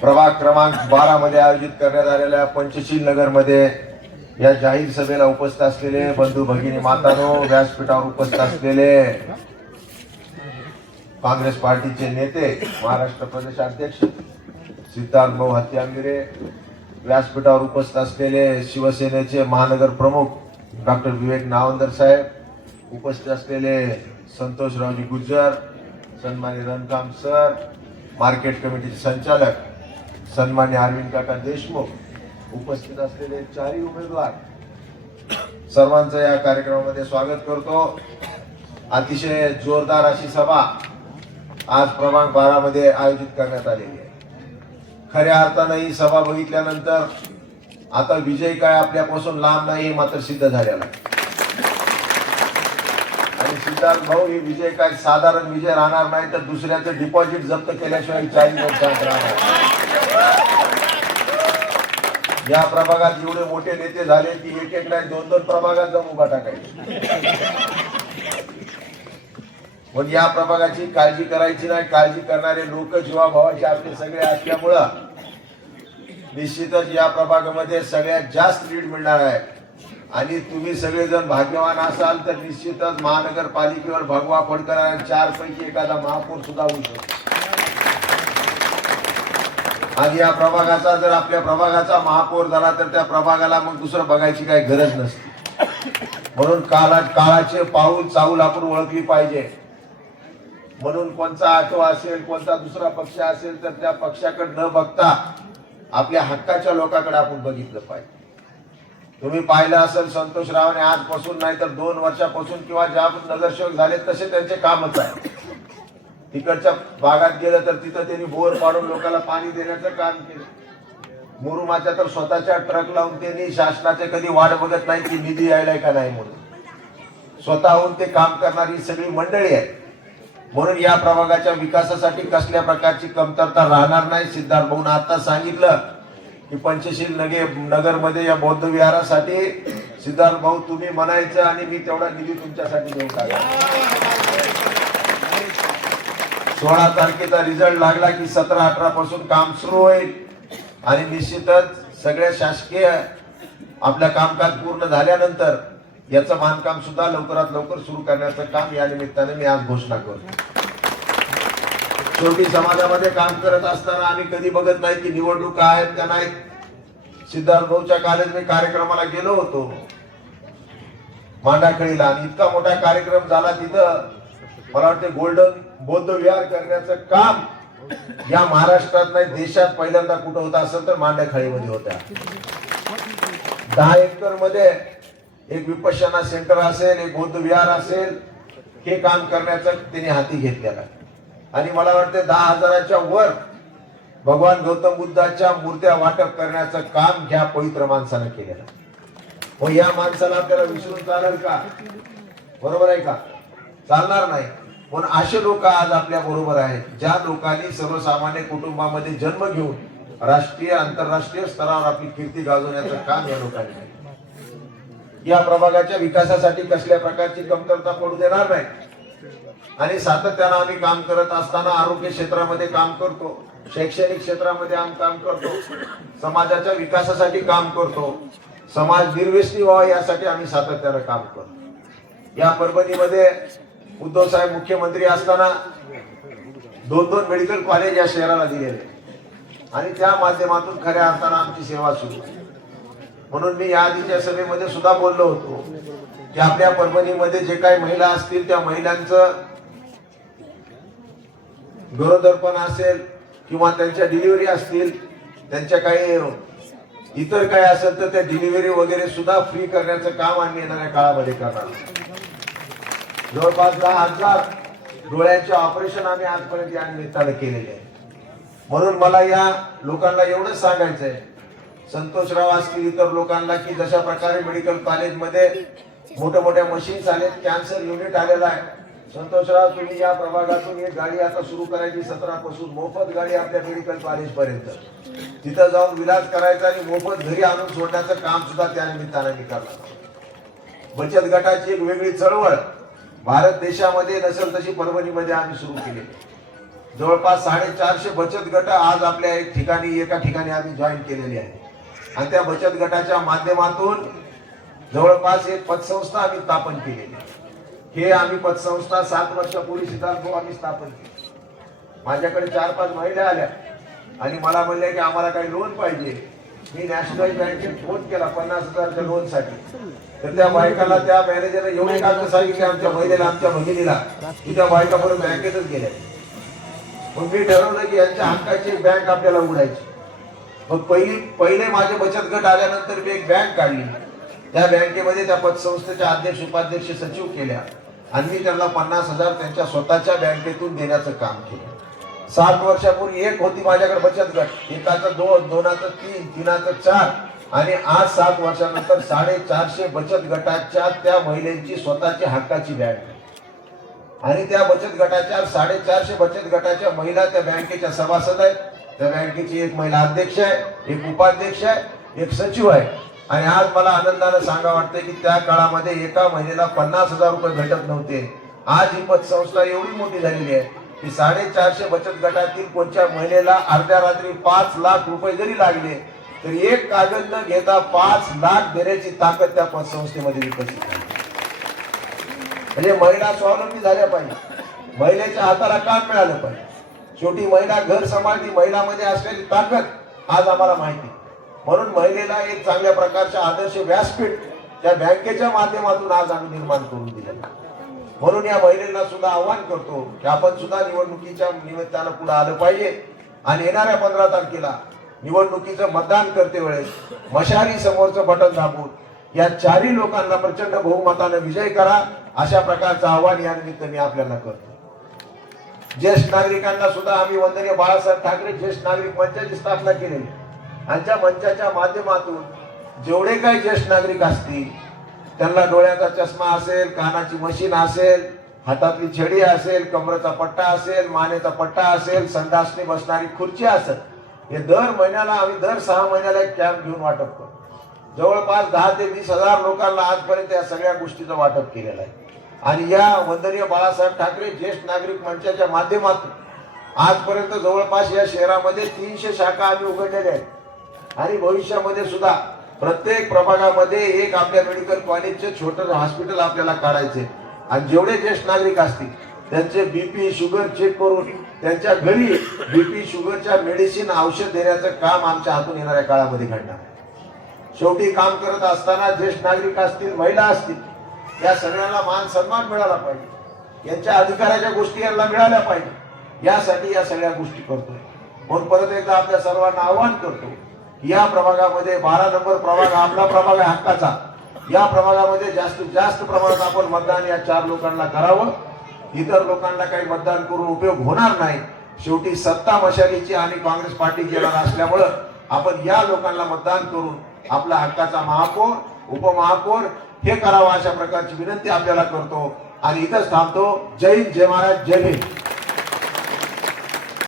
प्रभाग क्रमांक 12 मध्ये आयोजित करण्यात आलेल्या पंचशील नगर मध्ये या जाहीर सभेला उपस्थित असलेले बंधू भगिनी मातांनो, व्यासपीठावर उपस्थित असलेले काँग्रेस पार्टीचे नेते, महाराष्ट्र प्रदेश अध्यक्ष सिद्धार्थ भाऊ हत्यागिरे, व्यासपीठावर उपस्थित असलेले शिवसेनेचे महानगर प्रमुख डॉक्टर विवेक नावंदर साहेब, उपस्थित असलेले संतोषरावजी गुर्जर, सन्मान्य रणकाम सर, मार्केट कमिटीचे संचालक सन्मान्य अरविंद काका देशमुख, उपस्थित असलेले चारही उमेदवार, सर्वांचं या कार्यक्रमामध्ये स्वागत करतो। अतिशय जोरदार अशी सभा आज प्रभाग 12 मध्ये आयोजित करण्यात आलेली आहे। खऱ्या अर्थानं ही सभा बघितल्यानंतर आता विजय काय आपल्यापासून लांब नाही हे मात्र सिद्ध झालेला आहे। आणि सिद्धार्थ भाऊ, ही विजय काय साधारण विजय राहणार नाही, तर दुसऱ्याचं डिपॉझिट जप्त केल्याशिवाय 40 वर्षांत राहणार। या प्रभागात एवढे मोठे नेते झाले की एक एक नाही 2-2 प्रभागात जाऊन उभा टाकायचे। पण या प्रभागाची काळजी करायची नाही, काळजी करणारे लोक जीवाभावाचे आपले सगळे असल्यामुळं निश्चितच या प्रभागामध्ये सगळ्यात जास्त लीड मिळणार आहे। आणि तुम्ही सगळेजण भाग्यवान असाल तर निश्चितच महानगरपालिकेवर भगवा फडकर आणि 4 पैकी एखादा महापौर सुद्धा होऊ शकतो। आणि या प्रभागाचा जर आपल्या प्रभागाचा महापौर झाला तर त्या प्रभागाला मग दुसरं बघायची काही गरज नसते। म्हणून काळाचे पाऊल चाऊल आपण ओळखली पाहिजे। म्हणून कोणता आठो असेल, कोणता दुसरा पक्ष असेल तर त्या पक्षाकडे न बघता आपल्या हक्काच्या लोकांकडे आपण बघितलं पाहिजे। तुम्ही पाहिलं असेल संतोषरावने आजपासून नाही तर 2 वर्षापासून किंवा ज्या नगरसेवक झाले तसे त्यांचे कामच आहे। तिकडच्या भागात गेलं तर तिथं त्यांनी बोर पाडून लोकांना पाणी देण्याचं काम केलं। मुरुमाच्या तर स्वतःच्या ट्रक लावून त्यांनी शासनाचे कधी वाट बघत नाही की निधी यायलाय का नाही म्हणून स्वतःहून ते काम करणारी सगळी मंडळी आहे। म्हणून या प्रभागाच्या विकासासाठी कसल्या प्रकारची कमतरता राहणार नाही। सिद्धार्थ भाऊन आता सांगितलं की पंचशील नगर मध्ये या बौद्ध विहारासाठी सिद्धार्थ भाऊ तुम्ही म्हणायचं आणि मी तेवढा निधी तुमच्यासाठी देऊन टाका। 16 तारखेचा रिझल्ट लागला की 17-18 पासून काम सुरू होईल आणि निश्चितच सगळ्या शासकीय आपलं कामकाज पूर्ण झाल्यानंतर याचं बांधकाम सुद्धा लवकरात लवकर सुरू करण्याचं काम या निमित्ताने मी आज घोषणा करतो। शेवटी समाजामध्ये काम करत असताना आम्ही कधी बघत नाही की निवडणुका आहेत का नाही। सिद्धार्थ भाऊच्या कालेज मी कार्यक्रमाला गेलो होतो मांडाखळीला आणि इतका मोठा कार्यक्रम झाला तिथं मला वाटतं गोल्डन बौद्ध विहार करण्याचं काम या महाराष्ट्रात नाही देशात पहिल्यांदा कुठं होतं असेल तर मांडाखळीमध्ये होत्या। 10 एकर मध्ये एक विपश्यना सेंटर असेल, एक बौद्ध विहार असेल, हे काम करण्याचं त्यांनी हाती घेतलेलं आहे। आणि मला वाटतं 10,000च्या वर भगवान गौतम बुद्धाच्या मूर्त्या वाटप करण्याचं काम ह्या पवित्र माणसानं केलेलं आहे। मग या माणसाला त्याला विसरून चालेल का? बरोबर आहे का? चालणार नाही। पण असे लोक आज आपल्या बरोबर आहेत ज्या लोकांनी सर्वसामान्य कुटुंबामध्ये जन्म घेऊन राष्ट्रीय आंतरराष्ट्रीय स्तरावर आपली कीर्ती गाजवण्याचं काम या लोकांनी केलं। या प्रभागाच्या विकासासाठी कसल्या प्रकारची कमतरता पडू देणार नाही। आणि सातत्यानं आम्ही काम करत असताना आरोग्य क्षेत्रामध्ये काम करतो, शैक्षणिक क्षेत्रामध्ये आम्ही काम करतो, समाजाच्या विकासासाठी काम करतो, समाज निर्व्यसनी व्हावा यासाठी आम्ही सातत्यानं काम करतो। या परभणीमध्ये उद्धव साहेब मुख्यमंत्री असताना 2-2 मेडिकल कॉलेज या शहराला दिलेले आणि त्या माध्यमातून खऱ्या अर्थानं आमची सेवा सुरू आहे। म्हणून मी या आधीच्या सभेमध्ये सुद्धा बोललो होतो की आपल्या परभणीमध्ये जे काही महिला असतील त्या महिलांचं गरोदरपण असेल किंवा त्यांच्या डिलिव्हरी असतील, त्यांच्या काही इतर काही असेल तर त्या डिलिव्हरी वगैरे सुद्धा फ्री करण्याचं काम आम्ही येणाऱ्या काळामध्ये करणार। जवळपास 10,000 डोळ्यांचे ऑपरेशन आम्ही आजपर्यंत या निमित्ताने केलेले आहे। म्हणून मला या लोकांना एवढंच सांगायचंय, संतोषराव असतील इतर लोकांना, की जशा प्रकारे मेडिकल कॉलेजमध्ये मोठ्या मशीन्स आलेत, कॅन्सर युनिट आलेला आहे। संतोषराव तुम्ही या प्रभागातून एक गाडी आता सुरू करायची 17 पासून मोफत गाडी आपल्या मेडिकल कॉलेज पर्यंत तिथं जाऊन विलाज करायचा आणि मोफत घरी आणून सोडण्याचं काम सुद्धा त्या निमित्ताने मी करणार। बचत गटाची एक वेगळी चळवळ भारत देशामध्ये नसेल तशी परभणीमध्ये आम्ही सुरू केली। जवळपास 450 बचत गट आज आपल्या एका ठिकाणी आम्ही जॉईन केलेली आहे आणि त्या बचत गटाच्या माध्यमातून जवळपास एक पतसंस्था आम्ही स्थापन केलेली आहे. हे आम्ही पतसंस्था 7 वर्षापूर्वी सिद्धार्थ आम्ही स्थापन केली. माझ्याकडे 4-5 महिला आल्या आणि मला म्हणले की आम्हाला काही लोन पाहिजे. मी नॅशनल बँकेत फोन केला 50,000च्या लोन साठी. तर त्या बायकाला त्या मॅनेजरने एवढे कागद सांगितले आमच्या महिलेला, आमच्या भगिनीला, की त्या बायका परत बँकेतच गेल्या. मग मी ठरवलं की यांच्या हक्काची एक बँक आपल्याला उघडायची. मग पहिले माझे बचत गट आल्यानंतर मी एक बँक काढली. त्या बँकेमध्ये त्या पतसंस्थेच्या अध्यक्ष, उपाध्यक्ष, सचिव केल्या आणि मी त्यांना 50,000 त्यांच्या स्वतःच्या बँकेतून देण्याचं काम केलं. 7 वर्षापूर्वी एक होती माझ्याकडे बचत गट, एकाचं 2, 2चं 3, 3चं 4 आणि आज 7 वर्षानंतर 450 बचत गटाच्या त्या महिलांची स्वतःची हक्काची बँक आणि त्या बचत गटाच्या 450 बचत गटाच्या महिला त्या बँकेच्या सभासद आहेत. त्या बँकेची एक महिला अध्यक्ष आहे, एक उपाध्यक्ष आहे, एक सचिव आहे. आणि आज मला आनंदाने सांगा वाटतं की त्या काळामध्ये एका महिलेला 50,000 रुपये भेटत नव्हते. आज ही पतसंस्था एवढी मोठी झालेली आहे की 450 बचत गटातील कोणत्या महिलेला अर्ध्या रात्री 5 लाख रुपये जरी लागले तर एक कागद न घेता 5 लाख देण्याची ताकद त्या पतसंस्थेमध्ये विकसित झाली. म्हणजे महिला स्वावलंबी झाल्या पाहिजे, महिलेच्या हाताला काम मिळालं पाहिजे. शेवटी महिला घर सांभाळती, महिलांमध्ये असलेली ताकद आज आम्हाला माहिती. म्हणून महिलेला एक चांगल्या प्रकारचे आदर्श व्यासपीठ त्या बँकेच्या माध्यमातून आज आम्ही निर्माण करून दिलेलं. म्हणून या महिलांना सुद्धा आव्हान करतो की आपण सुद्धा निवडणुकीच्या निमित्तानं पुढे आलं पाहिजे आणि येणाऱ्या 15 तारखेला निवडणुकीचं मतदान करते वेळेस मशाली समोरचं बटन दाबून या 4ही लोकांना प्रचंड बहुमताने विजय करा, अशा प्रकारचं आव्हान या निमित्त मी आपल्याला करतो. ज्येष्ठ नागरिकांना सुद्धा आम्ही वंदनीय बाळासाहेब ठाकरे ज्येष्ठ नागरिक मंचाची स्थापना केलेली आणि त्या मंचाच्या माध्यमातून जेवढे काही ज्येष्ठ नागरिक असतील त्यांना डोळ्याचा चष्मा असेल, कानाची मशीन असेल, हातातली छडी असेल, कमरेचा पट्टा असेल, मानेचा पट्टा असेल, संडासने बसणारी खुर्ची असेल, हे दर महिन्याला आम्ही दर 6 महिन्याला एक कॅम्प घेऊन वाटप करतो. जवळपास 10 ते 20,000 लोकांना आजपर्यंत या सगळ्या गोष्टीचं वाटप केलेलं आहे. आणि या वंदनीय बाळासाहेब ठाकरे ज्येष्ठ नागरिक मंचाच्या माध्यमातून आजपर्यंत जवळपास या शहरामध्ये 300 शाखा आम्ही उघडलेल्या आहेत आणि भविष्यामध्ये सुद्धा प्रत्येक प्रभागामध्ये एक आपल्या मेडिकल कॉलेजचे छोटं हॉस्पिटल आपल्याला काढायचे आणि जेवढे ज्येष्ठ नागरिक असतील त्यांचे बीपी शुगर चेक करून त्यांच्या घरी बीपी शुगरच्या मेडिसिन औषध देण्याचं काम आमच्या हातून येणाऱ्या काळामध्ये घडणार. शेवटी काम करत असताना ज्येष्ठ नागरिक असतील, महिला असतील, या सगळ्यांना मान सन्मान मिळाला पाहिजे, यांच्या अधिकाराच्या गोष्टी यांना मिळाल्या पाहिजे, यासाठी या सगळ्या गोष्टी करतोय. म्हणून परत एकदा आपल्या सर्वांना आवाहन करतो, या प्रभागामध्ये 12 नंबर प्रभाग आपला प्रभाग आहे हक्काचा. या प्रभागामध्ये जास्तीत जास्त प्रमाणात आपण मतदान या 4 लोकांना करावं. इतर लोकांना काही मतदान करून उपयोग होणार नाही. शेवटी सत्ता मशालीची आणि काँग्रेस पार्टी येणार असल्यामुळं आपण या लोकांना मतदान करून आपला हक्काचा महापौर, उपमहापौर हे करावं, अशा प्रकारची विनंती आपल्याला करतो आणि इथंच थांबतो. जय हिंद, जय महाराज, जय भीम.